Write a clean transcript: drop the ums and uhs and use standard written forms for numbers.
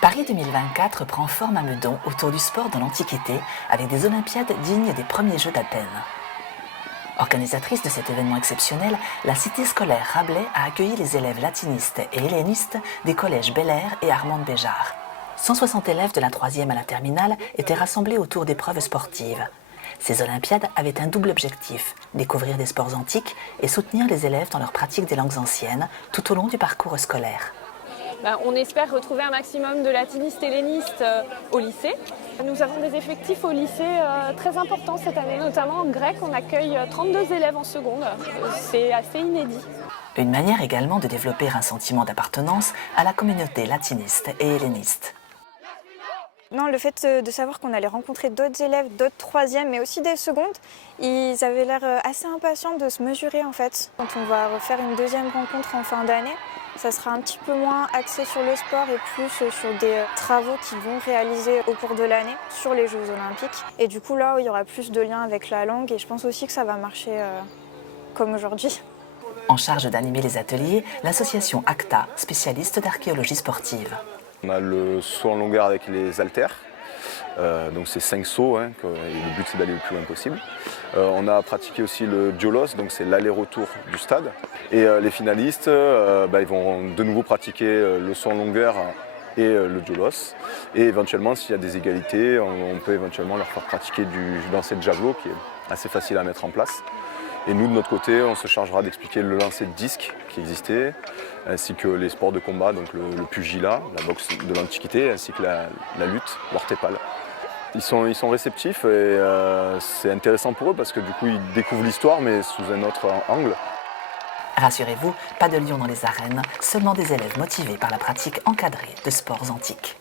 Paris 2024 prend forme à Meudon autour du sport dans l'Antiquité avec des Olympiades dignes des premiers Jeux d'Athènes. Organisatrice de cet événement exceptionnel, la cité scolaire Rabelais a accueilli les élèves latinistes et hellénistes des collèges Bel Air et Armande Béjart. 160 élèves de la 3e à la terminale étaient rassemblés autour d'épreuves sportives. Ces Olympiades avaient un double objectif, découvrir des sports antiques et soutenir les élèves dans leur pratique des langues anciennes tout au long du parcours scolaire. On espère retrouver un maximum de latinistes et hellénistes au lycée. Nous avons des effectifs au lycée très importants cette année, notamment en grec. On accueille 32 élèves en seconde. C'est assez inédit. Une manière également de développer un sentiment d'appartenance à la communauté latiniste et helléniste. Non, le fait de savoir qu'on allait rencontrer d'autres élèves, d'autres troisièmes, mais aussi des secondes, ils avaient l'air assez impatients de se mesurer en fait. Quand on va refaire une deuxième rencontre en fin d'année, ça sera un petit peu moins axé sur le sport et plus sur des travaux qu'ils vont réaliser au cours de l'année sur les Jeux Olympiques. Et du coup là, il y aura plus de liens avec la langue et je pense aussi que ça va marcher comme aujourd'hui. En charge d'animer les ateliers, l'association ACTA, spécialiste d'archéologie sportive. On a le saut en longueur avec les haltères, donc c'est 5 sauts, et le but c'est d'aller le plus loin possible. On a pratiqué aussi le diolos, donc c'est l'aller-retour du stade. Et les finalistes, ils vont de nouveau pratiquer le saut en longueur et le diolos. Et éventuellement, s'il y a des égalités, on peut éventuellement leur faire pratiquer du lancer de javelot qui est assez facile à mettre en place. Et nous, de notre côté, on se chargera d'expliquer le lancer de disque qui existait, ainsi que les sports de combat, donc le pugilat, la boxe de l'Antiquité, ainsi que la lutte, l'orthépale. Ils sont réceptifs et c'est intéressant pour eux parce que du coup, ils découvrent l'histoire, mais sous un autre angle. Rassurez-vous, pas de lions dans les arènes, seulement des élèves motivés par la pratique encadrée de sports antiques.